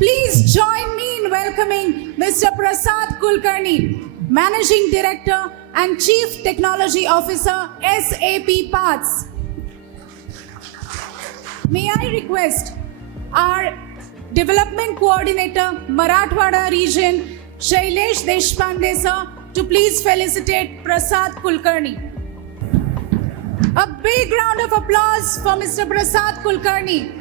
Please join me in welcoming Mr. Prasad Kulkarni, Managing Director and Chief Technology Officer, SAP Parts. May I request our Development Coordinator, Marathwada Region, Shailesh Deshpande sir, to please felicitate Prasad Kulkarni. A big round of applause for Mr. Prasad Kulkarni.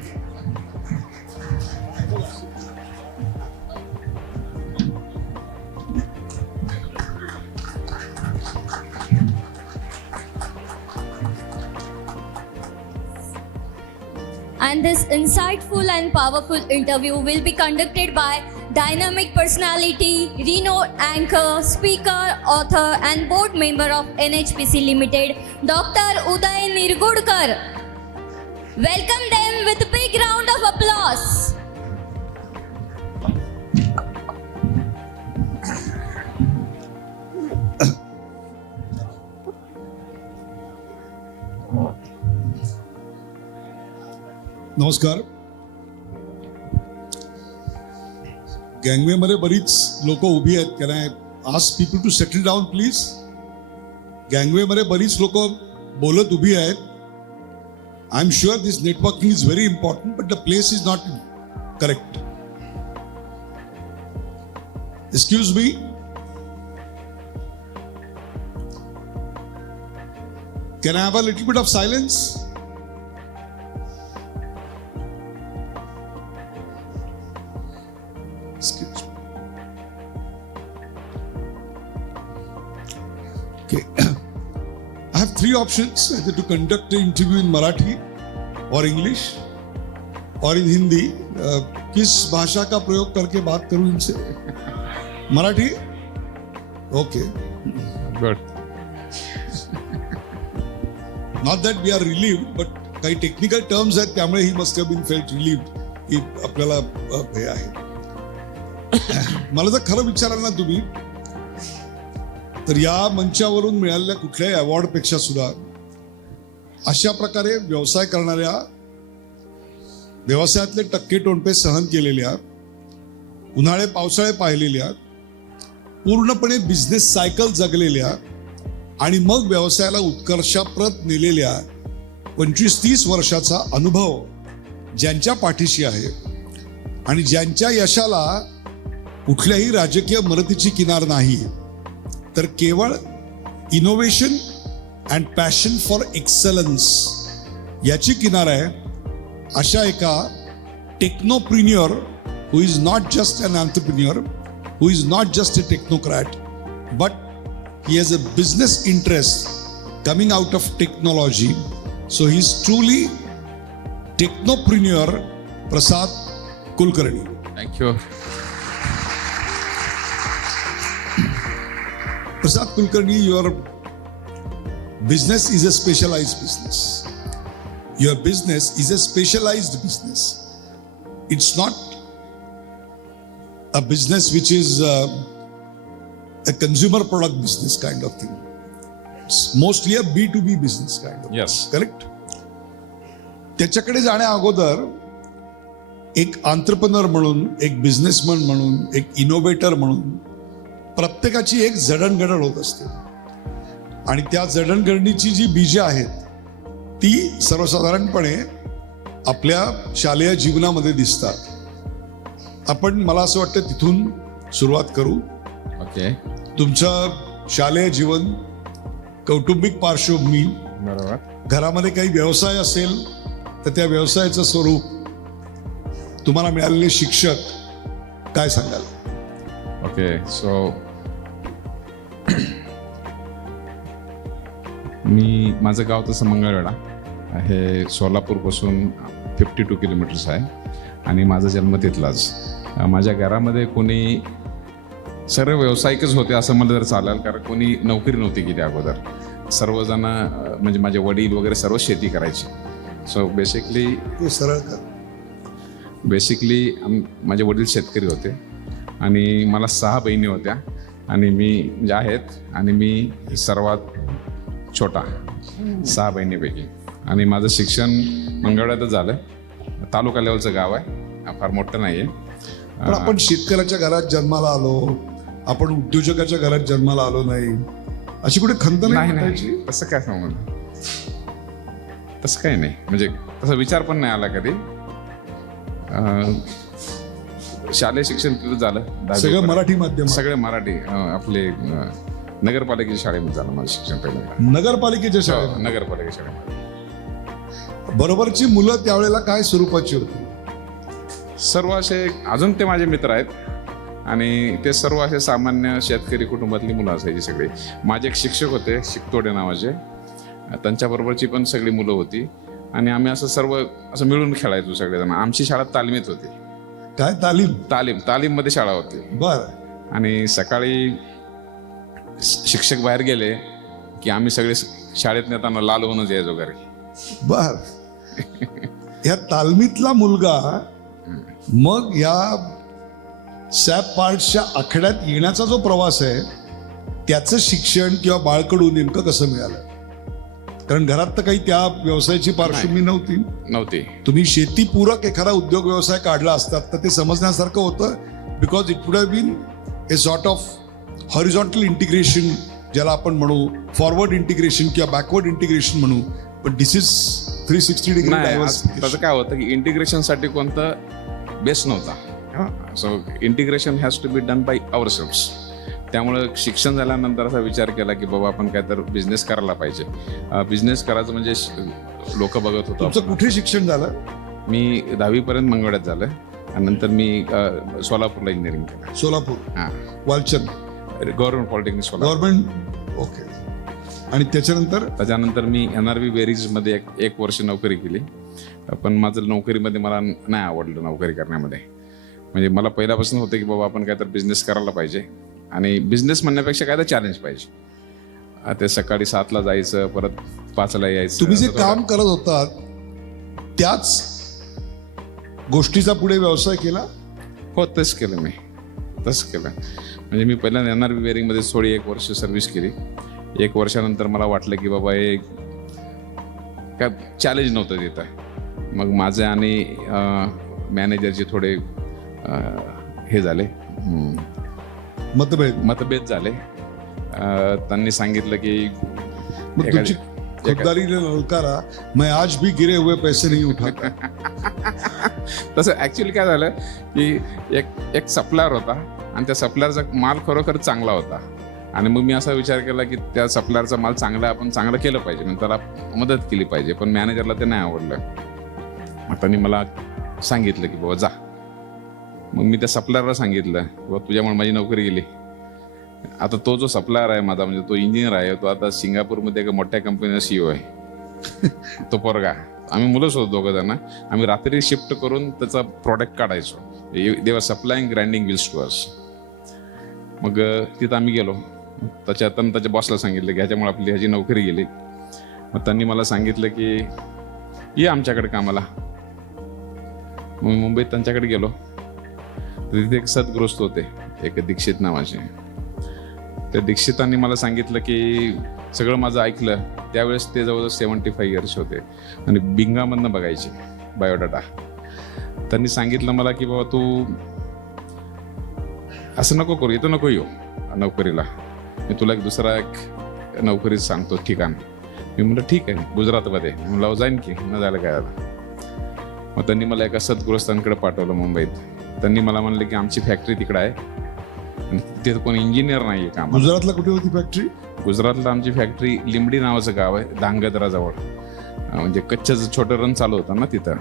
And this insightful and powerful interview will be conducted by dynamic personality, renowned anchor, speaker, author and board member of NHPC Limited, Dr. Uday Nirgudkar. Welcome them with a big round of applause. नमस्कार. गँगवे मध्ये बरीच लोक उभी आहेत. Can I ask people to settle down please. गँगवे मध्ये बरीच लोक बोलत उभी आहेत. I am sure this networking is very important but the place is not correct. Excuse me. Can I have a little bit of silence? Excuse me. Okay. I have three options, either to conduct the interview in Marathi or English or in Hindi. किस भाषा का प्रयोग करके बात करूं इनसे? Marathi? Okay. Good. Not that we are relieved, but काही technical terms आहेत त्यामुळे he must have been felt relieved ही आपल्याला हे आहे. मला जर खरं विचाराल ना तुम्ही, तर या मंचावरून मिळालेल्या कुठल्याही अवॉर्ड पेक्षा सुद्धा अशा प्रकारे व्यवसाय करणाऱ्या, व्यवसायातले टक्के टोणपे सहन केलेल्या, उन्हाळे पावसाळे पाहिलेल्या, पूर्णपणे बिझनेस सायकल जगलेल्या आणि मग व्यवसायाला उत्कर्षाप्रत नेलेल्या 25-30 वर्षाचा अनुभव ज्यांच्या पाठीशी आहे आणि ज्यांच्या यशाला कुठल्याही राजकीय मदतीची किनार नाही, तर केवळ innovation and passion for excellence याची किनार आहे, अशा एका technopreneur who is not just an entrepreneur, who is not just a technocrat, but he has a business interest coming out of technology. So he is truly technopreneur Prasad Kulkarni. Thank you. Prasad Kulkarni, your business is a specialized business. Your business is a specialized business. It's not a business which is a consumer product business kind of thing. It's mostly a B2B business kind of. Yes. Correct? त्याच्याकडे जाण्या अगोदर एक entrepreneur म्हणून, एक businessman म्हणून, एक innovator म्हणून प्रत्येकाची एक जडणघडण होत असते आणि त्या जडणघडणीची जी बीजे आहेत ती सर्वसाधारणपणे आपल्या शालेय जीवनामध्ये दिसतात. आपण, मला असं वाटतं, तिथून सुरुवात करू. Okay. तुमचं शालेय जीवन, कौटुंबिक पार्श्वभूमी, बरोबर. घरामध्ये काही व्यवसाय असेल तर त्या व्यवसायाचं स्वरूप, तुम्हाला मिळालेले शिक्षक, काय सांगाल? ओके. सो माझं गाव तसं मंगळवेढा हे सोलापूरपासून 52 किलोमीटर्स आहे आणि माझा जन्म तिथलाच. माझ्या घरामध्ये कोणी, सर्व व्यावसायिकच होते असं मला जर चालेल, कारण कोणी नोकरी नव्हती केली अगोदर. सर्वजण म्हणजे माझे वडील वगैरे सर्व शेती करायचे. सो बेसिकली माझे वडील शेतकरी होते आणि मला 6 बहिणी होत्या आणि मी म्हणजे आहेत आणि मी सर्वात छोटा 6 बहिणीपैकी. आणि माझं शिक्षण मंगळवेढ्यातच झालं. तालुका लेवलचं गाव आहे, फार मोठं नाही आहे. पण आपण शेतकऱ्याच्या घरात जन्माला आलो, आपण उद्योजकाच्या घरात जन्माला आलो नाही, अशी कुठे खंत नाही नाही नाही तसं काय सांगू, तसं काही नाही, म्हणजे तसा विचार पण नाही आला कधी. शालेय शिक्षण तिथं झालं, 10वी सगळं पर्यंत. मराठी माध्यम. सगळे मराठी. आपले नगरपालिकेच्या शाळेमध्ये झालं माझं शिक्षण पहिलं. नगरपालिकेच्या शाळेत नगरपालिकेच्या शाळेमध्ये. बरोबरची मुलं त्यावेळेला काय स्वरूपाची होती? सर्व असे अजून ते माझे मित्र आहेत आणि ते सर्व असे सामान्य शेतकरी कुटुंबातली मुलं असायची सगळी. माझे एक शिक्षक होते शिकतोडे नावाचे, त्यांच्याबरोबरची पण सगळी मुलं होती आणि आम्ही असं सर्व असं मिळून खेळायचो सगळेजण. आमची शाळा तालमीत होती. काय तालीम? तालीम मध्ये शाळा होती. बर. आणि सकाळी शिक्षक बाहेर गेले की आम्ही सगळे शाळेत नेताना लाल होऊनच यायचो घरी. बर. या तालमीतला मुलगा मग या सॅप पार्टच्या आखाड्यात येण्याचा जो प्रवास आहे त्याचं शिक्षण किंवा बाळकडू नेमकं कसं मिळालं? कारण घरात तर काही त्या व्यवसायाची पार्श्वभूमी नव्हती. तुम्ही शेतीपूरक एखादा उद्योग व्यवसाय काढला असतात तर ते समजण्यासारखं होतं, because it would have been a sort of horizontal integration, ज्याला आपण म्हणू फॉरवर्ड इंटिग्रेशन किंवा बॅकवर्ड इंटिग्रेशन म्हणू. पण दिस इज 360 डिग्री डायव्हर्सिफिकेशन. त्याचं काय होतं की इंटिग्रेशनसाठी कोणतं बेस नव्हता. So integration has to be done by ourselves. त्यामुळं शिक्षण झाल्यानंतर असा विचार केला की बाबा आपण काय तर बिझनेस करायला पाहिजे. बिझनेस करायचं म्हणजे लोक बघत होतो. तुमचं कुठे शिक्षण झालं? मी 10वी पर्यंत मंगळ्यात झालं आणि नंतर मी सोलापूरला इंजिनिअरिंग केलं. सोलापूर. हां. Walchand government polytechnic Solapur. Government. Okay. आणि त्याच्यानंतर मी NRV बेरीजमध्ये एक वर्ष नोकरी केली. पण माझं नोकरीमध्ये मला नाही आवडलं नोकरी करण्यामध्ये. म्हणजे मला पहिल्यापासून होतं की बाबा आपण काय तर बिझनेस करायला पाहिजे आणि बिझनेस म्हणण्यापेक्षा काय तर चॅलेंज पाहिजे. ते सकाळी 7ला जायचं, परत 5ला यायचं. तुम्ही जे काम करत होता त्याच गोष्टीचा पुढे व्यवसाय केला? हो, तसं केलं मी. म्हणजे मी पहिल्यांदा NRV बेरिंगमध्ये थोडी 1 वर्ष सर्व्हिस केली. 1 वर्षानंतर मला वाटलं की बाबा हे काय चॅलेंज नव्हतं तिथं. मग माझे आणि मॅनेजरचे थोडे हे झाले, मतभेद झाले. त्यांनी सांगितलं की तुमची खुददारी ने ललकारा, मैं आज भी गिरे हुए पैसे नहीं उठाता. तसं ऍक्च्युअली काय झालं की एक सप्लायर होता आणि त्या सप्लायरचा माल खरोखर चांगला होता आणि मग मी असा विचार केला की त्या सप्लायरचा माल चांगला आपण चांगलं केलं पाहिजे, म्हणजे त्याला मदत केली पाहिजे. पण मॅनेजरला ते नाही आवडलं. मग त्यांनी मला सांगितलं की बाबा जा. मग मी त्या सप्लायरला सांगितलं बाबा तुझ्यामुळे माझी नोकरी गेली. आता तो जो सप्लायर आहे माझा, म्हणजे तो इंजिनियर आहे, तो आता सिंगापूरमध्ये एका मोठ्या कंपनीचा CEO आहे. तो पोरगा, आम्ही मुलंच होतो दोघं जण. आम्ही रात्री शिफ्ट करून त्याचा प्रॉडक्ट काढायचो. दे वर सप्लायिंग ग्राइंडिंग व्हील्स टू अस. मग तिथं आम्ही गेलो. त्याच्या बॉसला सांगितलं की ह्याच्यामुळे आपली ह्याची नोकरी गेली. मग त्यांनी मला सांगितलं की ये आमच्याकडे कामाला. मग मुंबईत त्यांच्याकडे गेलो. तिथे एक सद्गृहस्थ होते, एक दीक्षित नावाचे. त्या दीक्षितांनी मला सांगितलं की सगळं माझं ऐकलं. त्यावेळेस ते जवळजवळ 75 इयर्स होते आणि बिंगामधनं बघायचे बायोडाटा. त्यांनी सांगितलं मला की बाबा तू असं नको करू, इथं नको येऊ नोकरीला, मी तुला दुसरा एक नोकरी सांगतो ठिकाण. मी म्हटलं ठीक आहे, गुजरातमध्ये. म्हणलं जाईन की, न झालं काय आता. मग त्यांनी मला एका सद्गृहस्थांकडे पाठवलं मुंबईत. त्यांनी मला म्हणलं की आमची फॅक्टरी तिकडे आहे आणि तिथे कोणी इंजिनियर नाही आहे काम. गुजरातला कुठे होती फॅक्टरी? गुजरातला आमची फॅक्टरी लिंबडी नावाचं गाव आहे, धांगध्राजवळ. म्हणजे कच्छचं छोटं रन चालू होतं ना तिथं.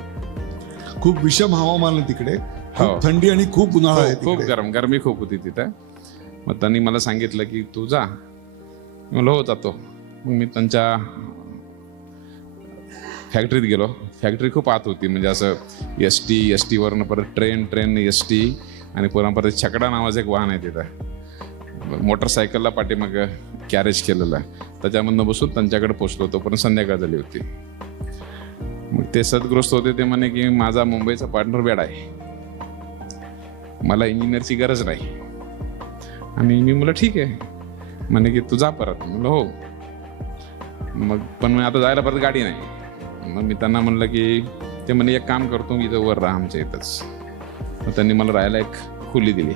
खूप विषम हवामान आहे तिकडे, हो. खूप थंडी आणि खूप उन्हाळा आहे खूप तिकडे. गरमी खूप होती तिथं. मग त्यांनी मला सांगितलं की तू जा. मी म्हणलं हो जातो. मग मी त्यांच्या फॅक्टरीत गेलो. फॅक्टरी खूप आत होती, म्हणजे असं ST वरनं परत ट्रेन ST आणि परत छकडा नावाचं एक वाहन आहे तिथं. मोटरसायकलला पाठीमाग कॅरेज केलेलं आहे, त्याच्यामधनं बसून त्यांच्याकडे पोचलो. तोपर्यंत संध्याकाळ झाली होती. मग ते सद्गृहस्थ होते. ते म्हणे की माझा मुंबईचा पार्टनर बेड आहे, मला इंजिनियरची गरज नाही. आणि मी म्हटलं ठीक आहे. म्हणे की तू जा परत. म्हणलं हो. मग पण मी आता जायला परत गाडी नाही. मग मी त्यांना म्हणलं की ते म्हणे एक काम करतो, मी इथं वर राहा आमच्या इथंच. मग त्यांनी मला राहायला एक खोली दिली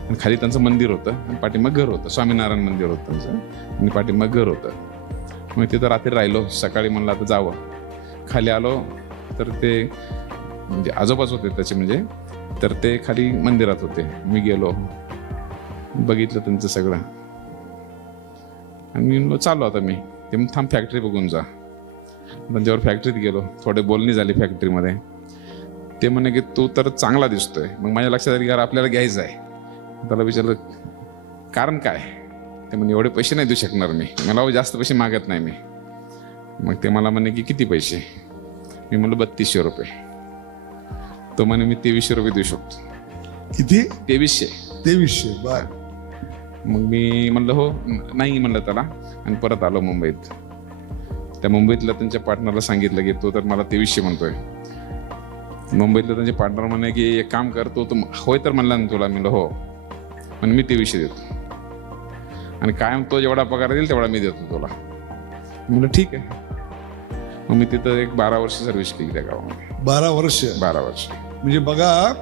आणि खाली त्यांचं मंदिर होतं आणि पाठीमाग घर होतं, स्वामीनारायण मंदिर होतं त्यांचं आणि पाठीमाग घर होतं. मग तिथं रात्री राहिलो. सकाळी म्हणलं आता जावं. खाली आलो तर ते म्हणजे आजोबाच होते त्याचे, म्हणजे तर ते खाली मंदिरात होते. मी गेलो, बघितलं त्यांचं सगळं आणि मी म्हणलो चाललो आता मी. ते मग थांब फॅक्टरी बघून जा. त्यांच्यावर फॅक्टरीत गेलो. थोडे बोलणी झाली फॅक्टरीमध्ये. ते म्हणे की तू तर चांगला दिसतोय. मग माझ्या लक्षात आली यार आपल्याला घ्यायचं आहे. त्याला विचारलं कारण काय. ते म्हणे एवढे पैसे नाही देऊ शकणार मी, मला जास्त पैसे मागत नाही मी. मग ते मला म्हणे की किती पैसे. मी म्हणलं 3200 रुपये. तो म्हणे मी 2300 रुपये देऊ शकतो. किती? 2300. बर. मग मी म्हणलं हो नाही म्हणलं त्याला आणि परत आलो मुंबईत. त्या मुंबईतल्या त्यांच्या पार्टनरला सांगितलं की तो तर मला 2300 म्हणतोय. मुंबईतलं त्यांचे पार्टनर म्हणे की एक काम कर, तो होय तर म्हणला ना तुला. म्हणलं हो. पण मी 2300 देतो आणि कायम तो जेवढा पगार देईल तेवढा मी देतो तुला. म्हणलं ठीक आहे. मग मी तिथं एक 12 वर्ष सर्व्हिस केली त्या गावामध्ये. 12 वर्ष. 12 वर्ष. म्हणजे बघा,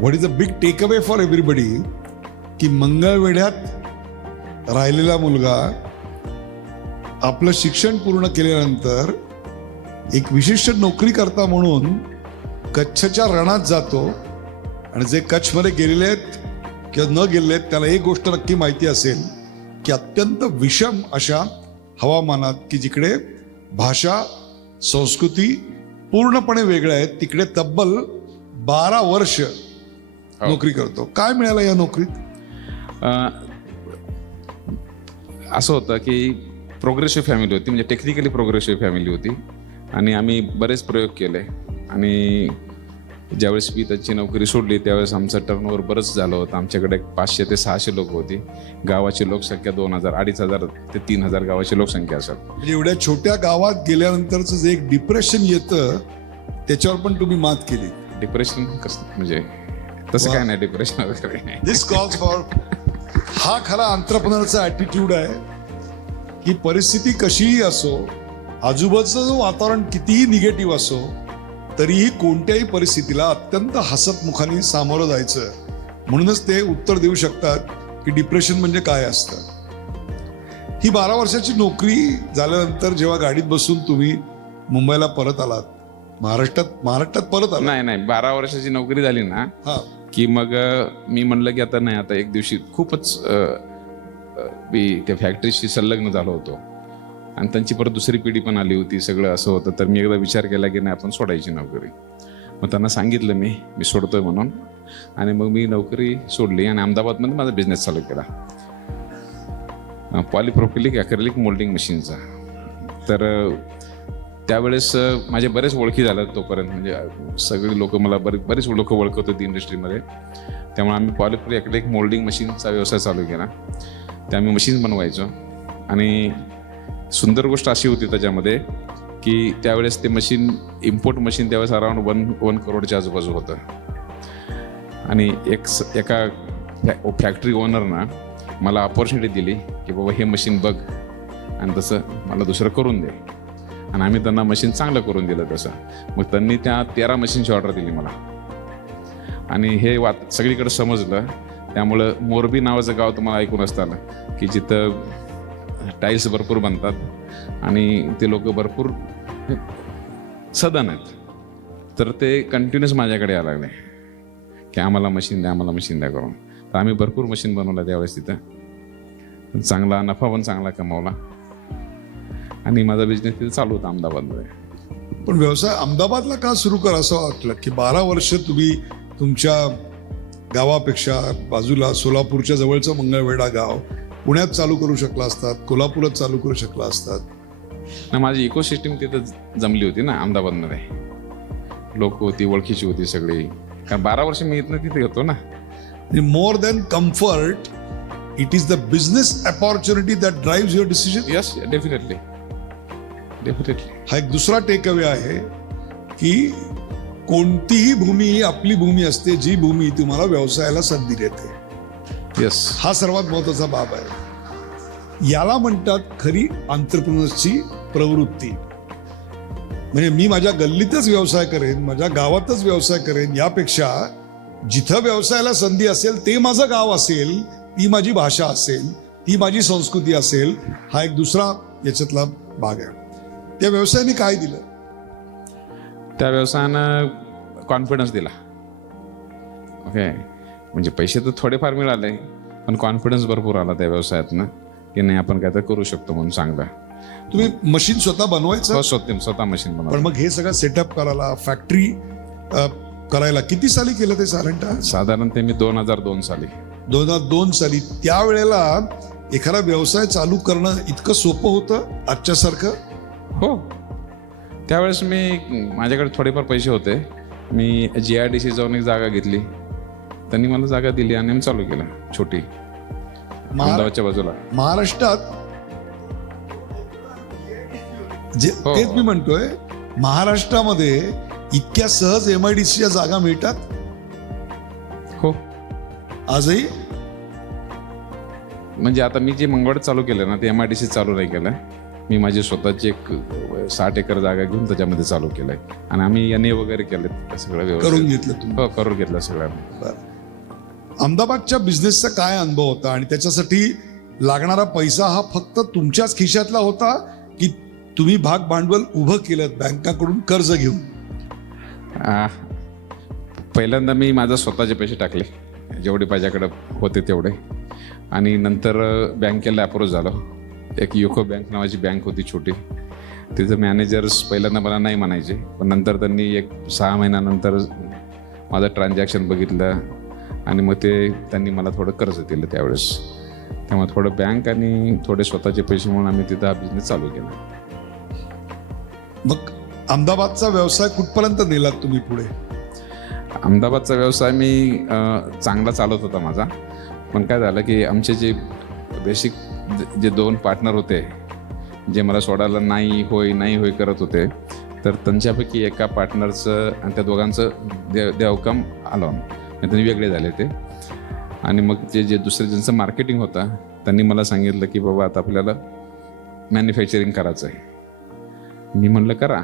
what is a big tech away for everybody की मंगळवेढ्यात राहिलेला मुलगा आपलं शिक्षण पूर्ण केल्यानंतर एक विशिष्ट नोकरी करता म्हणून कच्छच्या रणात जातो. आणि जे कच्छमध्ये गेलेले आहेत किंवा न गेलेले आहेत त्याला एक गोष्ट नक्की माहिती असेल की अत्यंत विषम अशा हवामानात की जिकडे भाषा संस्कृती पूर्णपणे वेगळ्या आहेत, तिकडे तब्बल 12 वर्ष नोकरी करतो. काय मिळालं या नोकरीत? असं होतं की प्रोग्रेसिव्ह फॅमिली होती, म्हणजे टेक्निकली प्रोग्रेसिव्ह फॅमिली होती आणि आम्ही बरेच प्रयोग केले. आणि ज्यावेळेस मी त्याची नोकरी सोडली त्यावेळेस आमचं टर्नओव्हर बरंच झालं होतं. आमच्याकडे 500 ते 600 लोक होती. गावाची लोकसंख्या 2000, 2500 ते 3000 गावाची लोकसंख्या असेल. म्हणजे एवढ्या छोट्या गावात गेल्यानंतरचं जे एक डिप्रेशन येतं त्याच्यावर पण तुम्ही मात केली. डिप्रेशन कसं म्हणजे तसं काय नाही डिप्रेशन वगैरे. दिस कॉल्स फॉर हा खरा एंटरप्रेन्योरचा ॲटिट्यूड आहे की परिस्थिती कशीही असो, आजूबाजूचं वातावरण कितीही निगेटिव्ह असो, तरीही कोणत्याही परिस्थितीला अत्यंत हसतमुखाने सामोरं जायचं. म्हणूनच ते उत्तर देऊ शकतात की डिप्रेशन म्हणजे काय असतं. ही 12 वर्षाची नोकरी झाल्यानंतर जेव्हा गाडीत बसून तुम्ही मुंबईला परत आलात, महाराष्ट्रात परत आला? नाही 12 वर्षाची नोकरी झाली ना हा, की मग मी म्हणलं की आता नाही, आता एक दिवशी खूपच मी त्या फॅक्टरीशी संलग्न झालो होतो आणि त्यांची परत दुसरी पिढी पण आली होती, सगळं असं होतं. तर मी एकदा विचार केला की नाही आपण सोडायची नोकरी. मग त्यांना सांगितलं मी सोडतोय म्हणून. आणि मग मी नोकरी सोडली आणि अहमदाबादमध्ये माझा बिझनेस चालू केला, पॉलिप्रोपिलिक ॲक्रेलिक मोल्डिंग मशीनचा. तर त्यावेळेस माझे बरेच ओळखी झाल्या तोपर्यंत, म्हणजे सगळी लोक मला बरेच लोक ओळखत होती इंडस्ट्रीमध्ये. त्यामुळे आम्ही पॉलिप्रोपिलिक ॲक्रेलिक मोल्डिंग मशीनचा व्यवसाय चालू केला. त्या आम्ही मशीन बनवायचो. आणि सुंदर गोष्ट अशी होती त्याच्यामध्ये की त्यावेळेस ते मशीन इम्पोर्ट मशीन त्यावेळेस अराउंड 1 करोडच्या आजूबाजू होतं. आणि एका फॅक्टरी ओनरनं मला अपॉर्च्युनिटी दिली की बाबा हे मशीन बघ आणि तसं मला दुसरं करून दे. आणि आम्ही त्यांना मशीन चांगलं करून दिलं तसं. मग त्यांनी त्या 13 मशीनची ऑर्डर दिली मला. आणि हे सगळीकडे समजलं. त्यामुळं मोरबी नावाचं गाव तुम्हाला ऐकून असताना की जिथं टाईल्स भरपूर बनतात आणि ते लोक भरपूर सदन आहेत. तर ते कंटिन्युअस माझ्याकडे यायला लागले की आम्हाला मशीन द्या करून. तर आम्ही भरपूर मशीन बनवलं त्यावेळेस तिथं. चांगला नफा पण चांगला कमावला आणि माझा बिझनेस तिथे चालू होता अहमदाबादमध्ये. पण व्यवसाय अहमदाबादला का सुरू करा असं वाटलं की 12 वर्ष तुम्ही तुमच्या गावापेक्षा बाजूला सोलापूरच्या जवळचं मंगळवेढा गाव पुण्यात चालू करू शकला असतात, कोल्हापुरात चालू करू शकला असतात ना. माझी इकोसिस्टम तिथं जमली होती ना अहमदाबादमध्ये. लोक होती, ओळखीची होती सगळी. कारण 12 वर्ष मी इथनं तिथे होतो ना. More than comfort, it is the business opportunity that drives your decision. Yes, definitely. हा एक दुसरा टेक अवे आहे की कोणतीही भूमी ही आपली भूमी असते, जी भूमी तुम्हाला व्यवसायाला संधी देते. यस, हा सर्वात महत्वाचा बाब आहे. याला म्हणतात खरी एंटरप्रेन्योरची प्रवृत्ती. म्हणजे मी माझ्या गल्लीतच व्यवसाय करेन, माझ्या गावातच व्यवसाय करेन, यापेक्षा जिथं व्यवसायाला संधी असेल ते माझं गाव असेल, ती माझी भाषा असेल, ती माझी संस्कृती असेल, हा एक दुसरा याच्यातला भाग आहे. त्या व्यवसायाने काय दिलं? त्या व्यवसायानं कॉन्फिडन्स दिला. ओके, म्हणजे पैसे तर थोडेफार मिळाले, पण कॉन्फिडन्स भरपूर आला त्या व्यवसायातनं की नाही आपण काय तर करू शकतो म्हणून. चांगलं. तुम्ही मशीन स्वतः बनवायचं, हो, स्वतः मशीन पण बनवलं. मग हे सगळं सेटअप करायला, फॅक्टरी करायला किती साली केलं ते साधारणतः? साधारण ते मी 2002 साली. 2002 साली. त्यावेळेला एखादा व्यवसाय चालू करणं इतकं सोपं होतं आजच्यासारखं? हो, त्यावेळेस मी माझ्याकडे थोडेफार पैसे होते. मी GIDC जाऊन एक जागा घेतली, त्यांनी मला जागा दिली आणि मी चालू केलं छोटी अहमदाबादच्या बाजूला. महाराष्ट्रात हो. तेच मी म्हणतोय, महाराष्ट्रामध्ये इतक्या सहज MIDCच्या जागा मिळतात हो. आजही? म्हणजे आता मी जे मंगळवार चालू केलं ना ते MIDC चालू नाही केलं. मी माझी स्वतःची एक 60 एकर जागा घेऊन त्याच्यामध्ये चालू केलंय आणि आम्ही NA वगैरे केले सगळं व्यवस्थित करून घेतलं तुम्ही? हो, करून घेतलं सगळं. बरं. अहमदाबादच्या बिझनेसचा काय अनुभव होता आणि त्याच्यासाठी लागणारा पैसा हा फक्त तुमच्याच खिशातला होता की तुम्ही भाग भांडवल उभं केलं बँकाकडून कर्ज घेऊन? पहिल्यांदा मी माझा स्वतःचे पैसे टाकले, जेवढे माझ्याकडे होते तेवढे, आणि नंतर बँकेला अप्रोच झालो. एक युको बँक नावाची बँक होती छोटी, तिचं मॅनेजर्स पहिल्यांदा मला नाही म्हणायचे, पण नंतर त्यांनी एक 6 महिन्यानंतर माझं ट्रान्झॅक्शन बघितलं आणि मग त्यांनी मला थोडं कर्ज दिलं त्यावेळेस. त्यामुळे थोडं बँक आणि थोडे स्वतःचे पैसे म्हणून आम्ही तिथं हा बिझनेस चालू केला. मग अहमदाबादचा व्यवसाय कुठपर्यंत नेलात तुम्ही पुढे? अहमदाबादचा व्यवसाय मी चांगला चालत होता माझा, पण काय झालं की आमचे जे बेसिक जे 2 पार्टनर होते जे मला सोडायला नाही होय करत होते, तर त्यांच्यापैकी एका पार्टनरचं आणि त्या दोघांचं देवकम आलं, त्यांनी वेगळे झाले ते. आणि मग जे दुसरे ज्यांचं मार्केटिंग होता त्यांनी मला सांगितलं की बाबा आता आपल्याला मॅन्युफॅक्चरिंग करायचं आहे. मी म्हणलं करा.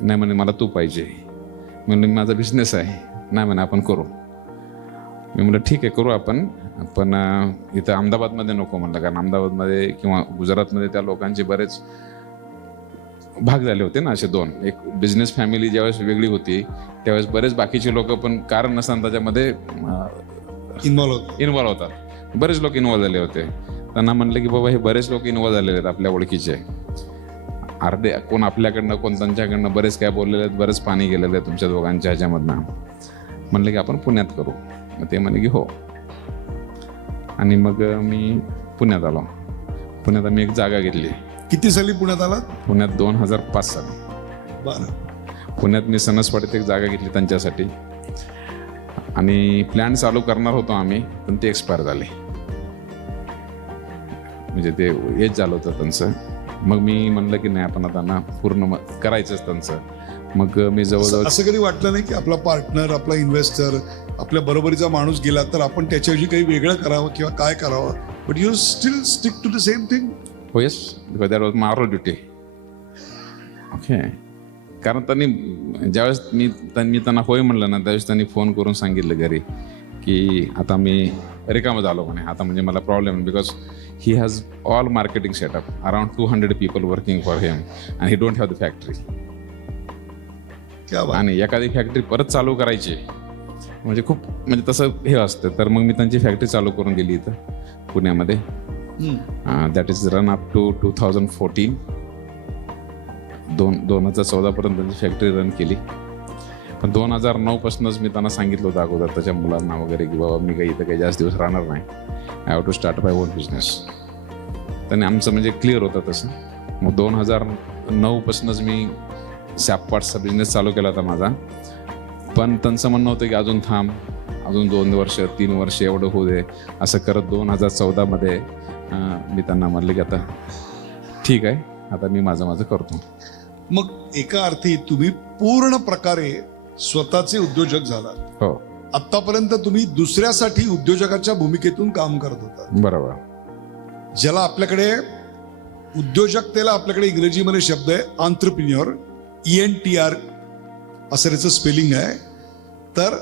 नाही म्हणे मला तू पाहिजे. म्हणलं माझा बिझनेस आहे. नाही म्हणे आपण करू. मी म्हणलं ठीक आहे करू आपण, पण इथं अहमदाबादमध्ये नको म्हणलं, कारण अहमदाबादमध्ये किंवा गुजरातमध्ये त्या लोकांचे बरेच भाग झाले होते ना असे 2. एक बिझनेस फॅमिली ज्यावेळेस वेगळी होती त्यावेळेस बरेच बाकीचे लोक पण कारण नसताना त्याच्यामध्ये इन्व्हॉल्व होतात. बरेच लोक इन्व्हॉल्व झाले होते. त्यांना म्हणलं की बाबा हे बरेच लोक इन्व्हॉल्व झालेले आहेत आपल्या ओळखीचे, अर्धे कोण आपल्याकडनं कोण त्यांच्याकडनं, बरेच काय बोललेले आहेत, बरेच पाणी गेलेलं आहे तुमच्या दोघांच्या ह्याच्यामधनं. म्हणलं की आपण पुण्यात करू. मग ते म्हणले की हो. आणि मग मी पुण्यात आलो. पुण्यात आम्ही एक जागा घेतली. किती साली पुण्यात आलात? पुण्यात 2005 साली. बरं. पुण्यात मी सणसवाडीत एक जागा घेतली त्यांच्यासाठी, आणि प्लॅन चालू करणार होतो आम्ही, पण ते एक्सपायर झाले. म्हणजे ते एज झालं होतं त्यांचं. मग मी म्हणलं की नाही आपण आता ना पूर्ण करायचंच त्यांचं. मग मी जवळजवळ असं कधी वाटलं नाही की आपला पार्टनर, आपला इन्व्हेस्टर, आपल्या बरोबरीचा माणूस गेला तर आपण त्याच्याऐवजी काही वेगळं करावं किंवा काय करावं? But you still stick to the same thing? हो, yes, because that was my duty. Okay. कारण त्यांनी ज्यावेळेस मी त्यांना होय म्हणलं ना त्यावेळेस त्यांनी फोन करून सांगितलं घरी की आता मी रिकामं झालो म्हणे, आता म्हणजे मला problem, because he has all marketing setup, around 200 people working for him and he don't have the factory. आणि एखादी फॅक्टरी परत चालू करायची म्हणजे खूप म्हणजे तसं हे असतं. तर मग मी त्यांची फॅक्टरी चालू करून दिली इथं पुण्यामध्ये. That is run up to 2014. 2014 पर्यंत त्यांची फॅक्टरी रन केली. पण 2009 पासूनच मी त्यांना सांगितलं होतं अगोदर त्याच्या मुलांना वगैरे की बाबा मी काही इथं काही जास्त दिवस राहणार नाही, I have to start my own business. त्याने आमचं म्हणजे क्लिअर होतं तसं. मग 2009 पासूनच मी सॅप पार्ट्सचा बिझनेस चालू केला होता माझा. पण त्यांचं म्हणणं होतं की अजून थांब, अजून 2 वर्ष 3 वर्ष एवढं होऊ दे. असं करत 2014 मध्ये मी त्यांना म्हणलं की आता ठीक आहे, आता मी माझं करतो. मग एका अर्थी तुम्ही पूर्ण प्रकारे स्वतःचे उद्योजक झालात. हो. आतापर्यंत तुम्ही दुसऱ्यासाठी उद्योजकाच्या भूमिकेतून काम करत होता. बरोबर. ज्याला आपल्याकडे उद्योजकतेला आपल्याकडे इंग्रजीमध्ये शब्द आहे एंटरप्रेन्योर, ENTR असं त्याचं स्पेलिंग आहे. तर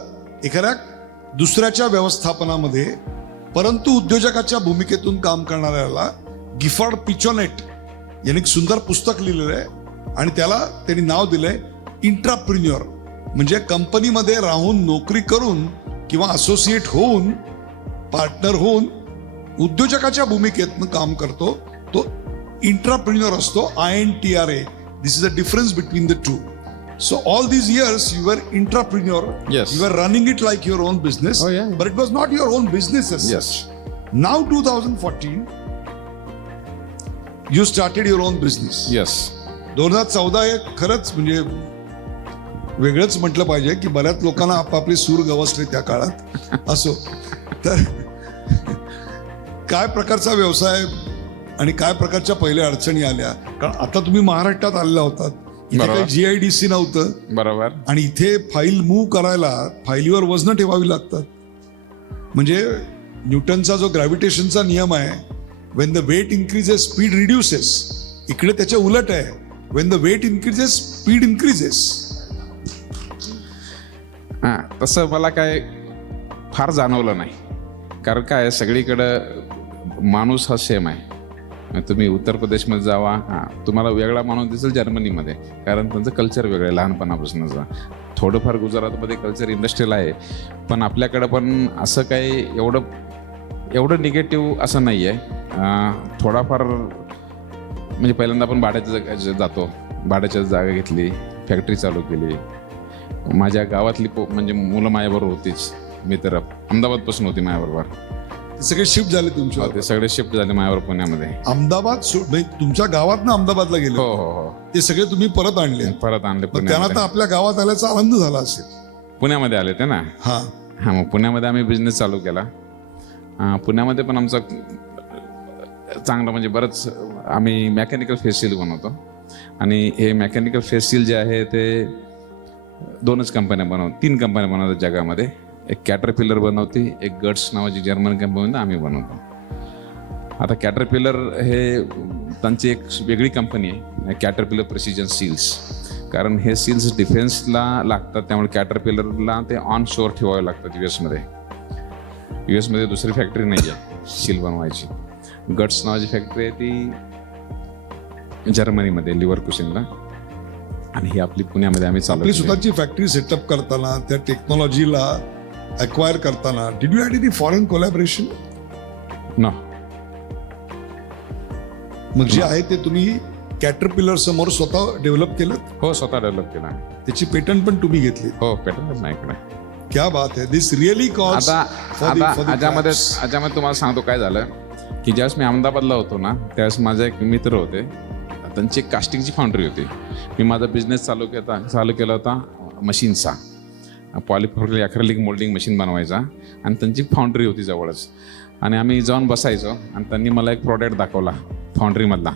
एखाद्या दुसऱ्याच्या व्यवस्थापनामध्ये, परंतु उद्योजकाच्या भूमिकेतून काम करणाऱ्याला गिफॉर्ड पिचोनेट यांनी एक सुंदर पुस्तक लिहिलेलं आहे आणि त्याला त्यांनी नाव दिलंय इंट्राप्रिन्युअर. म्हणजे कंपनीमध्ये राहून नोकरी करून किंवा असोसिएट होऊन, पार्टनर होऊन उद्योजकाच्या भूमिकेतनं काम करतो तो इंट्राप्रिन्युअर असतो. INTRA. This is a difference between the two. So all these years you were intrapreneur. Yes. You were running it like your own business. Oh, yeah. But it was not your own business as Yes. such. Now 2014 you started your own business. Yes. 2014 हे खरंच म्हणजे वेगळंच म्हटलं पाहिजे की बऱ्याच लोकांना आपापले सूर गवसले त्या काळात. असो तर काय प्रकारचा व्यवसाय आणि काय प्रकारच्या पहिल्या अडचणी आल्या? कारण आता तुम्ही महाराष्ट्रात आलेला होतात, इथे बरोबर. काही GIDC नव्हतं बरोबर. आणि इथे फाईल मूव्ह करायला फाईलीवर वजनं ठेवावी लागतात. म्हणजे न्यूटनचा जो ग्रॅव्हिटेशनचा नियम आहे, when the weight increases speed reduces, इकडे त्याच्या उलट आहे, when the weight increases speed increases. हां, तसं मला काय फार जाणवलं नाही. कारण काय सगळीकडं माणूस हा सेम आहे. तुम्ही उत्तर प्रदेशमध्ये जावा, हां तुम्हाला वेगळा माणूस दिसेल जर्मनीमध्ये, कारण त्यांचं कल्चर वेगळं आहे लहानपणापासूनच. थोडंफार गुजरातमध्ये कल्चर इंडस्ट्रियल आहे, पण आपल्याकडं पण असं काही एवढं निगेटिव्ह असं नाही आहे. थोडाफार म्हणजे पहिल्यांदा आपण भाड्याच्या जातो, भाड्याच्या जागा घेतली, फॅक्टरी चालू केली. माझ्या गावातली म्हणजे मुलं माझ्याबरोबर होतीच. मी तर अहमदाबादपासून होती माझ्याबरोबर. सगळे शिफ्ट झाले तुमच्या? ते सगळे शिफ्ट झाले माझ्यावर पुण्यामध्ये. अहमदाबाद म्हणजे तुमच्या गावातनं अहमदाबादला गेले? हो हो हो. ते सगळे तुम्ही परत आणले? परत आणले पण त्यांना तर पुण्यामध्ये. आपल्या गावात आल्याचा आनंद झाला असेल. पुण्यामध्ये आले ते ना. हा हां, मग पुण्यामध्ये आम्ही बिझनेस चालू केला. पुण्यामध्ये पण आमचा चांगलं म्हणजे बरंच आम्ही मेकॅनिकल फेस सील बनवतो. आणि हे मेकॅनिकल फेस सील जे आहे ते 2च कंपन्या बनवतात, 3 कंपन्या बनवतात जगामध्ये. एक कॅटरपिलर बनवते, एक गट्स नावाची जर्मन कंपनी आम्ही बनवतो. आता कॅटरपिलर हे त्यांची एक वेगळी कंपनी आहे, कॅटरपिलर प्रिसिजन सील्स. कारण हे सील्स डिफेन्सला लागतात, त्यामुळे कॅटरपिलरला ते ऑन शोअर ठेवावे लागतात US मध्ये दुसरी फॅक्टरी नाही आहे सील बनवायची. गट्स नावाची फॅक्टरी आहे ती जर्मनीमध्ये लिव्हरकुसेनला, आणि ही आपली पुण्यामध्ये आम्ही चालू आपली केली. स्वतःची फॅक्टरी सेटअप करताना, त्या टेक्नॉलॉजीला अक्वायर करताना, did you had any foreign collaboration? No. मग जे आहे ते तुम्ही कॅटरपिलर समोर स्वतः डेव्हलप केलं? हो, स्वतः डेव्हलप केला. त्याची पेटंट पण तुम्ही घेतली? हो, पेटंट नाही इकडे. क्या बात आहे. दिस रिअली कॉज. आता याच्यामध्ये तुम्हाला सांगतो काय झालं की ज्यावेळेस मी अहमदाबादला होतो ना, त्यावेळेस माझे एक मित्र होते, त्यांची एक कास्टिंगची फाउंड्री होती. मी माझा बिझनेस चालू केला होता मशीनचा, पॉलिप्रोपिलीन ॲक्रेलिक मोल्डिंग मशीन बनवायचा, आणि त्यांची फाउंड्री होती जवळच. आणि आम्ही जाऊन बसायचो आणि त्यांनी मला एक प्रॉडक्ट दाखवला फाउंड्रीमधला.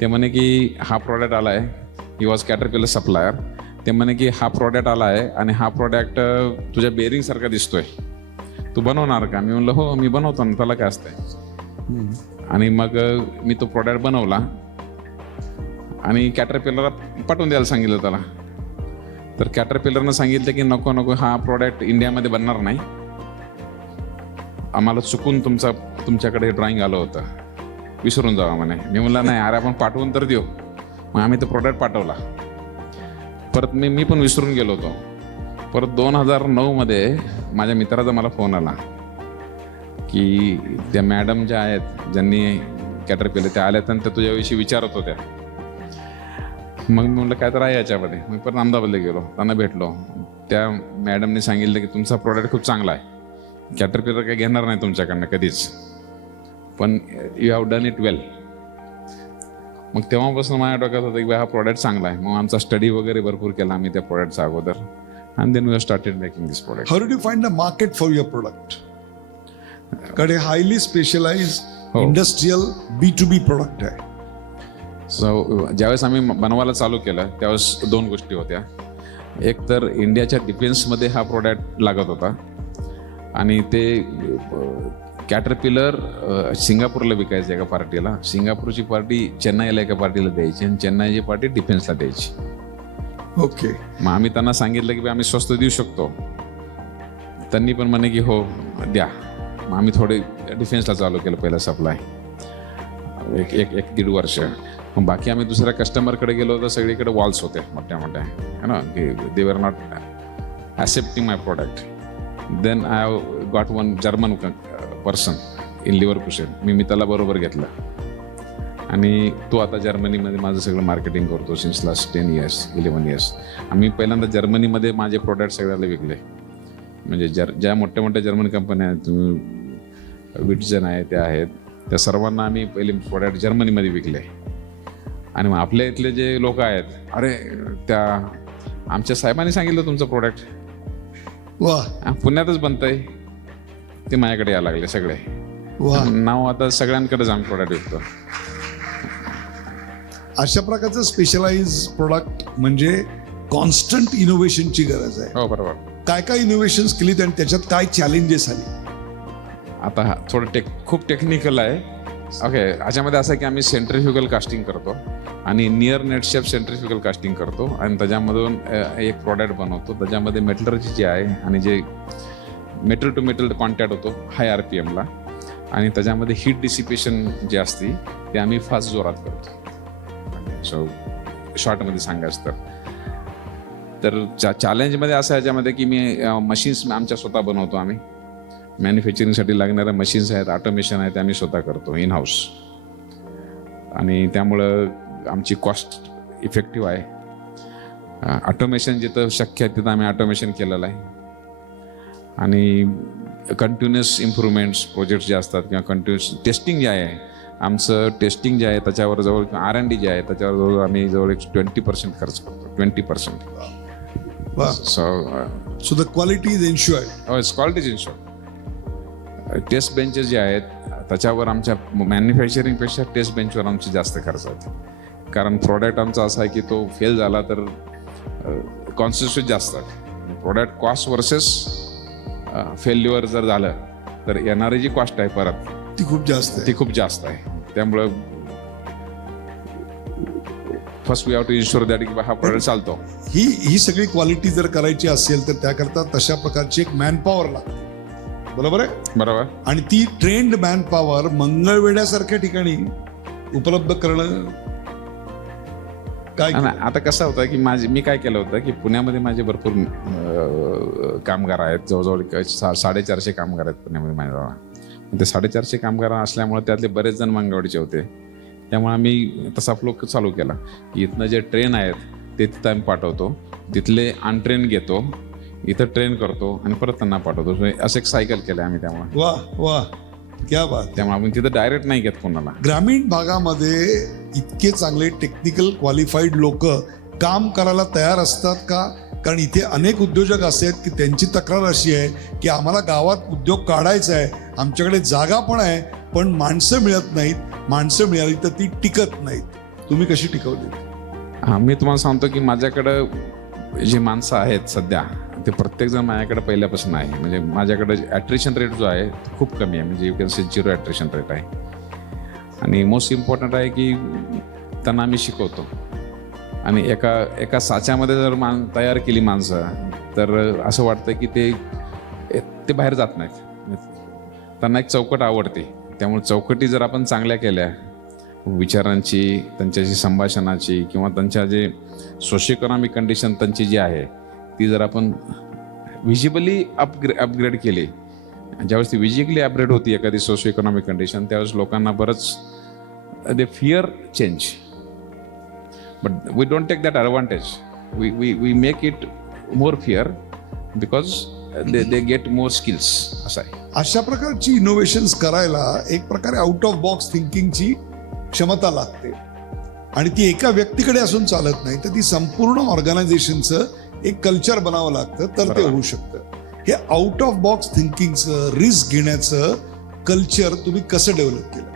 ते म्हणे की हा प्रॉडक्ट आला आहे, ही वॉज कॅटरपिलर सप्लायर. ते म्हणे की हा प्रॉडक्ट आला आहे आणि हा प्रॉडक्ट तुझ्या बेरिंगसारखा दिसतोय, तू बनवणार का? मी म्हणलं हो, मी बनवतो ना, त्याला काय असतंय. आणि मग मी तो प्रॉडक्ट बनवला आणि कॅटरपिलरला पाठवून द्यायला सांगितलं त्याला. तर कॅटरपिलरनं सांगितलं की नको, हा प्रॉडक्ट इंडियामध्ये बनणार नाही, आम्हाला चुकून तुमच्याकडे ड्रॉइंग आलं होतं, विसरून जावा म्हणे. मी म्हणलं नाही अरे, आपण पाठवून तर देऊ. मग आम्ही तो प्रॉडक्ट पाठवला. परत मी पण विसरून गेलो होतो. परत 2009 माझ्या मित्राचा मला फोन आला की त्या मॅडम ज्या आहेत ज्यांनी कॅटरपिलर त्या आल्यात आणि त्या तुझ्याविषयी विचारत होत्या. मग मी म्हणलं काय तर आहे याच्यामध्ये. मी परत अहमदाबादला गेलो, त्यांना भेटलो. त्या मॅडमने सांगितलं की तुमचा प्रॉडक्ट खूप चांगला आहे, कॅटरपिलर काही घेणार नाही तुमच्याकडनं कधीच, पण यू हॅव डन इट वेल. मग तेव्हापासून माझ्या डोक्यात होतं की हा प्रॉडक्ट चांगला आहे. मग आमचा स्टडी वगैरे भरपूर केला आम्ही त्या प्रॉडक्टचा अगोदर, and then we have started making this product. How did you find the market for your product? कारण हे highly specialise industrial B2B product आहे. सो ज्यावेळेस आम्ही बनवायला चालू केलं त्यावेळेस 2 गोष्टी होत्या. एक तर इंडियाच्या डिफेन्समध्ये हा प्रॉडक्ट लागत होता, आणि ते कॅटरपिलर सिंगापूरला विकायचं एका पार्टीला. सिंगापूरची पार्टी चेन्नईला एका पार्टीला द्यायची, आणि चेन्नईची पार्टी डिफेन्सला द्यायची. ओके. मग आम्ही त्यांना सांगितलं की आम्ही स्वस्त देऊ शकतो, त्यांनी पण म्हणे की हो द्या. मग आम्ही थोडे डिफेन्सला चालू केलं पहिलं सप्लाय एक दीड वर्ष. मग बाकी आम्ही दुसऱ्या कस्टमरकडे गेलो तर सगळीकडे वॉल्स होते मोठ्या मोठ्या है ना, की they were not accepting my product. Then I have got one German person in Leverkusen. मी त्याला बरोबर घेतलं आणि तो आता जर्मनीमध्ये माझं सगळं मार्केटिंग करतो सिन्स लास्ट 11 इयर्स. आम्ही पहिल्यांदा जर्मनीमध्ये माझे प्रोडक्ट सगळ्याला विकले. म्हणजे ज्या मोठ्या मोठ्या जर्मन कंपन्या आहेत, विटजन आहे त्या आहेत, त्या सर्वांना आम्ही पहिले प्रोडक्ट जर्मनीमध्ये विकले. आणि मग आपल्या इथले जे लोक आहेत, अरे त्या आमच्या साहेबांनी सांगितलं तुमचं प्रोडक्ट वा पुण्यातच बनतंय, ते माझ्याकडे यायला लागले सगळे. वा, नाव आता सगळ्यांकडेच आम्ही प्रोडक्ट विकतो. अशा प्रकारचं स्पेशलाइज प्रोडक्ट म्हणजे कॉन्स्टंट इनोव्हेशनची गरज आहे. हो बरोबर. काय काय इनोव्हेशन्स केलीत आणि त्याच्यात काय चॅलेंजेस आली? आता हा थोडं खूप टेक्निकल आहे. ओके, याच्यामध्ये असं आहे की आम्ही सेंट्रिफ्युगल कास्टिंग करतो आणि near net shape centrifugal casting करतो आणि त्याच्यामधून एक प्रोडक्ट बनवतो. त्याच्यामध्ये मेटलर्जी जे आहे आणि जे मेटल टू मेटल कॉन्टॅक्ट होतो हाय RPMला, आणि त्याच्यामध्ये हीट डिसिपेशन जे असते ते आम्ही फास्ट जोरात करतो. सो शॉर्टमध्ये सांगायचं तर चॅलेंजमध्ये असं याच्यामध्ये की मी मशीन्स आमच्या स्वतः बनवतो. आम्ही मॅन्युफॅक्चरिंगसाठी लागणाऱ्या मशीन्स आहेत, ऑटोमेशन आहे, ते आम्ही स्वतः करतो इन हाऊस. आणि त्यामुळं आमची कॉस्ट इफेक्टिव्ह आहे. ऑटोमेशन जिथं शक्य आहे तिथं आम्ही ऑटोमेशन केलेलं आहे. आणि कंटिन्युअस इम्प्रूव्हमेंट्स प्रोजेक्ट्स जे असतात किंवा कंटिन्युअस टेस्टिंग जे आहे, आमचं टेस्टिंग जे आहे त्याच्यावर जवळ R&D जे आहे त्याच्यावर जवळ आम्ही जवळ 20% खर्च करतो. 20%. So the quality is ensured. Quality is ensured. Test benches जे आहेत त्याच्यावर आमच्या मॅन्युफॅक्चरिंगपेक्षा टेस्ट बेंचवर आमचे जास्त खर्च आहेत. कारण प्रोडक्ट आमचा असा आहे की तो फेल झाला तर कॉन्सिक्वेन्स जास्त आहे. प्रोडक्ट कॉस्ट वर्सेस फेल्युअर जर झालं तर येणारी जी कॉस्ट आहे परत ती खूप जास्त आहे. ती खूप जास्त आहे. त्यामुळं first we have to ensure that की हा प्रोडक्ट चालतो. ही सगळी क्वालिटी जर करायची असेल तर त्याकरता तशा प्रकारची एक मॅनपॉवर लागते. बरोबर आहे? बरोबर. आणि ती ट्रेंड मॅनपॉवर मंगळवेढ्यासारख्या ठिकाणी उपलब्ध करणं काय? आता कसं होतं की मी काय केलं होतं की पुण्यामध्ये माझे भरपूर कामगार आहेत. जवळजवळ 450 कामगार आहेत पुण्यामध्ये माझ्याजवळ. ते 450 कामगार असल्यामुळे त्यातले बरेच जण मंगळवेढीचे होते. त्यामुळे आम्ही तसा फ्लो चालू केला की इथनं जे ट्रेन आहेत ते तिथं आम्ही पाठवतो, तिथले अनट्रेन घेतो, इथं ट्रेन करतो आणि परत त्यांना पाठवतो. असं एक सायकल केलं आम्ही. त्यामुळे वा वा, क्या बात. त्यामुळे आपण तिथं डायरेक्ट नाही घेत कोणाला. ग्रामीण भागामध्ये इतके चांगले टेक्निकल क्वालिफाईड लोक काम करायला तयार असतात का? कारण इथे अनेक उद्योजक असे आहेत की त्यांची तक्रार अशी आहे की आम्हाला गावात उद्योग काढायचा आहे, आमच्याकडे जागा पण आहे, पण माणसं मिळत नाहीत. माणसं मिळाली तर ती टिकत नाहीत. तुम्ही कशी टिकवली? हां, मी तुम्हाला सांगतो की माझ्याकडं जे माणसं आहेत सध्या ते प्रत्येकजण माझ्याकडे पहिल्यापासून आहे. म्हणजे माझ्याकडे ॲट्रिशन रेट जो आहे तो खूप कमी आहे. म्हणजे यू कॅन से 0 ॲट्रिशन रेट आहे. आणि मोस्ट इम्पॉर्टंट आहे की त्यांना आम्ही शिकवतो. आणि एका साच्यामध्ये जर तयार केली माणसं तर असं वाटतं की ते बाहेर जात नाहीत. त्यांना एक चौकट आवडते. त्यामुळे चौकटी जर आपण चांगल्या केल्या विचारांची, त्यांच्याशी संभाषणाची किंवा त्यांच्या जे सोशो इकॉनॉमिक कंडिशन त्यांची जी आहे ती जर आपण व्हिजिबली अपग्रेड केली, ज्यावेळेस ती व्हिजिबली अपग्रेड होती एखादी सोशो इकॉनॉमिक कंडिशन, त्यावेळेस लोकांना बरंच they fear change. But we don't take that advantage. We make it more fear because they get more skills. असं आहे. अशा प्रकारची इनोव्हेशन्स करायला एक प्रकारे आउट ऑफ बॉक्स थिंकिंगची क्षमता लागते आणि ती एका व्यक्तीकडे असून चालत नाही, तर ती संपूर्ण ऑर्गनायझेशनचं एक कल्चर बनावं लागतं तर ते होऊ शकतं. हे आउट ऑफ बॉक्स थिंकिंगचं, रिस्क घेण्याचं कल्चर तुम्ही कसं डेव्हलप केलं?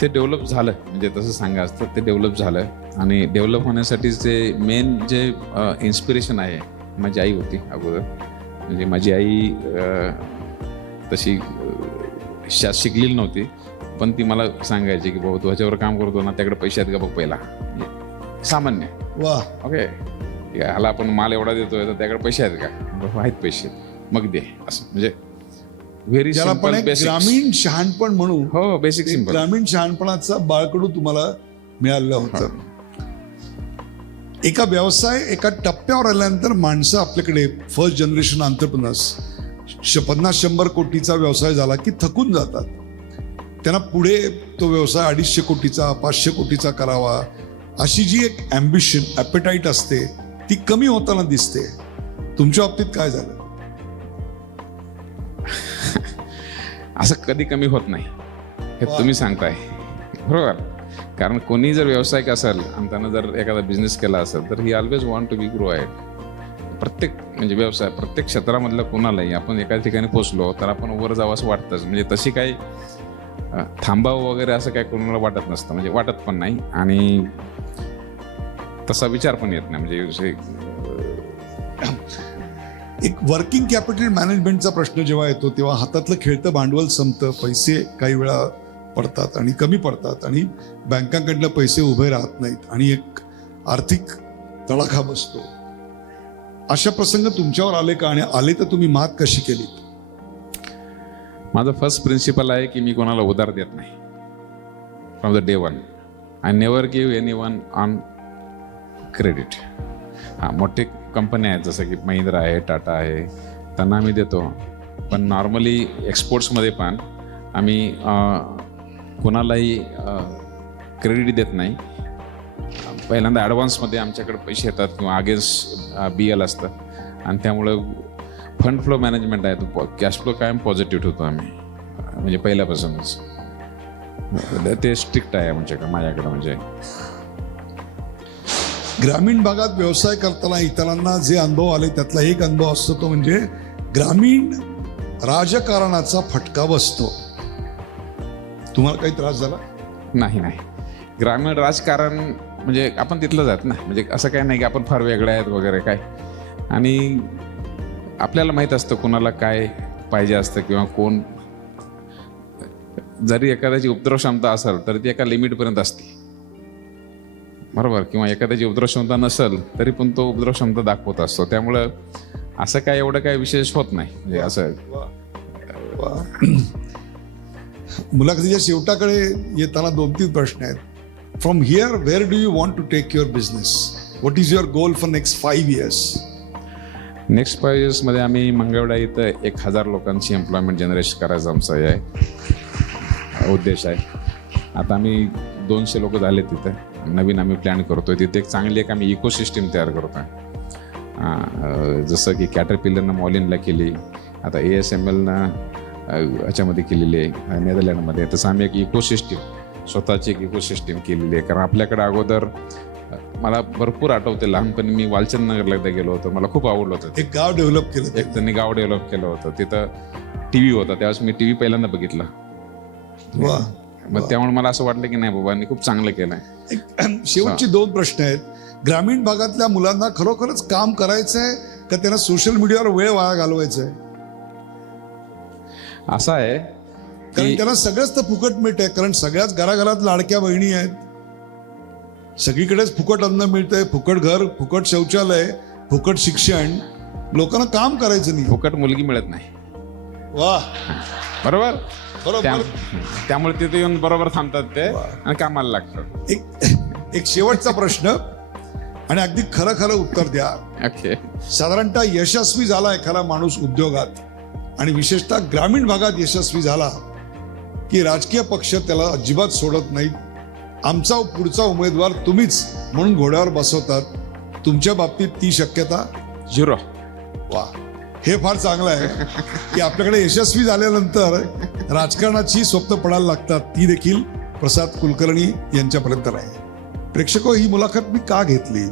ते डेव्हलप झालं म्हणजे तसं सांगायचं तर ते डेव्हलप झालं. आणि डेव्हलप होण्यासाठीचे मेन जे इन्स्पिरेशन आहे माझी आई होती अगोदर. म्हणजे माझी आई तशी शिकलेली नव्हती, पण ती मला सांगायची की बाबा तू ह्याच्यावर काम करतो ना, त्याकडे पैसे आहेत का बघ पहिला. सामान्य. वा. ओके. ह्याला आपण माल एवढा देतोय तर त्याकडे पैसे आहेत का? आहेत पैसे, मग दे. असं म्हणजे व्हेरी ज्याला आपण सिंपल एक बेसिक. ग्रामीण शहाणपण म्हणू. हो, बेसिक एक सिंपल. ग्रामीण शहाणपणाचा बाळकडू तुम्हाला मिळालं होतं. एका व्यवसाय एका टप्प्यावर आल्यानंतर माणसं आपल्याकडे फर्स्ट जनरेशन एंटरप्रेन्योर्स 50-100 कोटीचा व्यवसाय झाला की थकून जातात. त्यांना पुढे तो व्यवसाय 250 कोटीचा 500 कोटीचा करावा अशी जी एक ॲम्बिशन ॲपेटाईट असते ती कमी होताना दिसते. तुमच्या बाबतीत काय झालं? असं कधी कमी होत नाही हे तुम्ही सांगताय, बरोबर. कारण कोणी जर व्यावसायिक असेल आणि त्यानं जर एखादा बिझनेस केला असेल तर he always want to be grow ahead. प्रत्येक म्हणजे व्यवसाय प्रत्येक क्षेत्रामधलं कोणालाही आपण एका ठिकाणी पोहोचलो तर आपण वर जावं असं वाटतंच. म्हणजे तशी काही थांबावं वगैरे असं काही कोणाला वाटत नसतं, म्हणजे वाटत पण नाही आणि तसा विचार पण येत नाही. म्हणजे एक वर्किंग कॅपिटल मॅनेजमेंटचा प्रश्न जेव्हा येतो तेव्हा हातातलं खेळतं भांडवल संपतं, पैसे काही वेळा पडतात आणि कमी पडतात आणि बँकांकडनं पैसे उभे राहत नाहीत आणि एक आर्थिक तडाखा बसतो. अशा प्रसंग तुमच्यावर आले का आणि आले तर तुम्ही मात कशी केली? माझं फर्स्ट प्रिन्सिपल आहे की मी कोणाला उधार देत नाही. From the day one I never give any one on credit. हां, मोठे कंपन्या आहेत जसं की महिंद्रा आहे, टाटा आहे, त्यांना आम्ही देतो. पण नॉर्मली एक्सपोर्ट्समध्ये पण आम्ही कोणालाही क्रेडिट देत नाही. पहिल्यांदा ॲडव्हान्समध्ये आमच्याकडे पैसे येतात किंवा अगेन्स्ट BL असतं आणि त्यामुळं फंड फ्लो मॅनेजमेंट आहे तो कॅश फ्लो कायम पॉझिटिव्ह ठेवतो आम्ही, म्हणजे पहिल्यापासूनच ते स्ट्रिक्ट आहे आमच्याकडे माझ्याकडे. म्हणजे ग्रामीण भागात व्यवसाय करताना इतरांना जे अनुभव आले त्यातला एक अनुभव असतो तो म्हणजे ग्रामीण राजकारणाचा फटका बसतो. तुम्हाला काही त्रास झाला? नाही, ग्रामीण राजकारण म्हणजे आपण तिथलं जात ना, म्हणजे असं काही नाही की आपण फार वेगळे आहेत वगैरे काय. आणि आपल्याला माहीत असतं कोणाला काय पाहिजे असतं किंवा कोण, जरी एखाद्याची उपद्रव क्षमता असेल तर ती एका लिमिटपर्यंत असते, बरोबर. किंवा एखाद्याची उपद्रव क्षमता नसेल तरी पण तो उपद्रव क्षमता दाखवत असतो. त्यामुळं असं काय एवढं काय विशेष होत नाही. म्हणजे असं मुलाखतीच्या शेवटाकडे येताना 2-3 प्रश्न आहेत. From here where do you want to take your business? What is your goal for next 5 years? Next 5 yearsमध्ये आम्ही मंगळवेढा इथं 1000 लोकांची एम्प्लॉयमेंट जनरेट करायचा आमचा हे आहे, उद्देश आहे. आता आम्ही 200 लोक झाले तिथं. नवीन आम्ही प्लॅन करतोय तिथे एक चांगली एक आम्ही इकोसिस्टीम तयार करतोय. जसं की कॅटरपिलरनं मॉलिनला केली, आता ASMLनं ह्याच्यामध्ये केलेली आहे नेदरलँडमध्ये. तसं आम्ही एक इकोसिस्टीम स्वतःची एक इकोसिस्टीम केलेली आहे. कारण आपल्याकडे अगोदर मला भरपूर आठवते लहानपणी मी वालचंद नगरला एकदा गेलो होतो, मला खूप आवडलं होतं. एक गाव डेव्हलप केलं. एक त्यांनी गाव डेव्हलप केलं होतं. तिथं TV होता, त्यावेळेस मी TV पहिल्यांदा बघितला. वा. मग त्यामुळे मला असं वाटलं की नाही बाबांनी खूप चांगलं केलंय. शेवटचे 2 प्रश्न आहेत. ग्रामीण भागातल्या मुलांना खरोखरच काम करायचंय का त्यांना सोशल मीडियावर वेळ वाया घालवायचा आहे? असं आहे कारण की त्यांना सगळंच तर फुकट मिळतंय. कारण सगळ्याच घराघरात लाडक्या बहिणी आहेत, सगळीकडेच फुकट अन्न मिळतंय, फुकट घर, फुकट शौचालय, फुकट शिक्षण. लोकांना काम करायचं नाही, फुकट मुलगी मिळत नाही. वा, बरोबर. बरोबर. त्यामुळे तिथे येऊन बरोबर थांबतात ते आणि कामाला लागतात. एक शेवटचा प्रश्न आणि अगदी खरं उत्तर द्या. ओके. साधारणतः यशस्वी झाला एखादा माणूस उद्योगात आणि विशेषतः ग्रामीण भागात यशस्वी झाला की राजकीय पक्ष त्याला अजिबात सोडत नाहीत. आमचा पुढचा उमेदवार तुम्हीच म्हणून घोड्यावर बसवतात. तुमच्या बाबतीत ती शक्यता 0. वा, हे फार चांगलं आहे की आपल्याकडे यशस्वी झाल्यानंतर राजकारणाची स्वप्न पडायला लागतात. ती देखील प्रसाद कुलकर्णी यांच्यापर्यंत आहे. प्रेक्षको, ही मुलाखत मी का घेतली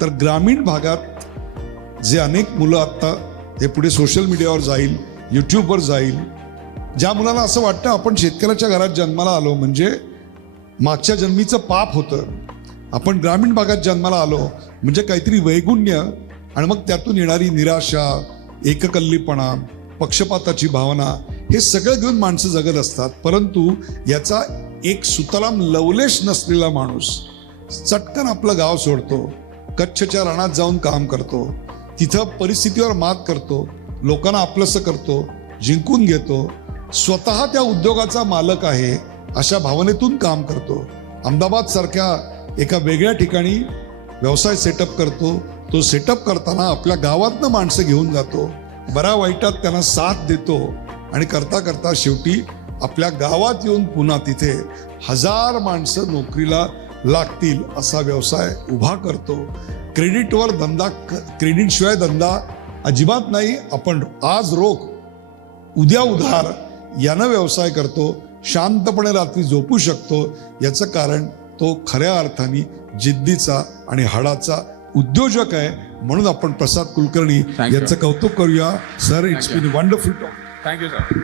तर ग्रामीण भागात जे अनेक मुलं आत्ता हे पुढे सोशल मीडियावर जाईल, यूट्यूबवर जाईल, ज्या मुलांना असं वाटतं आपण शेतकऱ्याच्या घरात जन्माला आलो म्हणजे मागच्या जन्मीचं पाप होतं, आपण ग्रामीण भागात जन्माला आलो म्हणजे काहीतरी वैगुण्य, आणि मग त्यातून येणारी निराशा, एककल्लीपणा, पक्षपाताची भावना, हे सगळं घेऊन माणसं जगत असतात. परंतु याचा एक सुतलाम लवलेश नसलेला माणूस चटकन आपलं गाव सोडतो कच्छच्या रणात जाऊन काम करतो, तिथं परिस्थितीवर मात करतो, लोकांना आपलंसं करतो, जिंकून घेतो, स्वतः त्या उद्योगाचा मालक आहे अशा भावनेतून काम करतो. अहमदाबाद सारख्या एका वेगळ्या ठिकाणी व्यवसाय सेटअप करतो. तो सेटअप करताना आपल्या गावातनं माणसं घेऊन जातो, बऱ्या वाईटात त्यांना साथ देतो आणि करता करता शेवटी आपल्या गावात येऊन पुन्हा तिथे 1000 माणसं नोकरीला लागतील असा व्यवसाय उभा करतो. क्रेडिटवर धंदा, क्रेडिटशिवाय धंदा अजिबात नाही. आपण आज रोख उद्या उधार यानं व्यवसाय करतो, शांतपणे रात्री झोपू शकतो. याचं कारण तो खऱ्या अर्थाने जिद्दीचा आणि हाडाचा उद्योजक आहे. म्हणून आपण प्रसाद कुलकर्णी Thank you. यांचं कौतुक करूया. Sir, it's been wonderful talk. Thank you sir.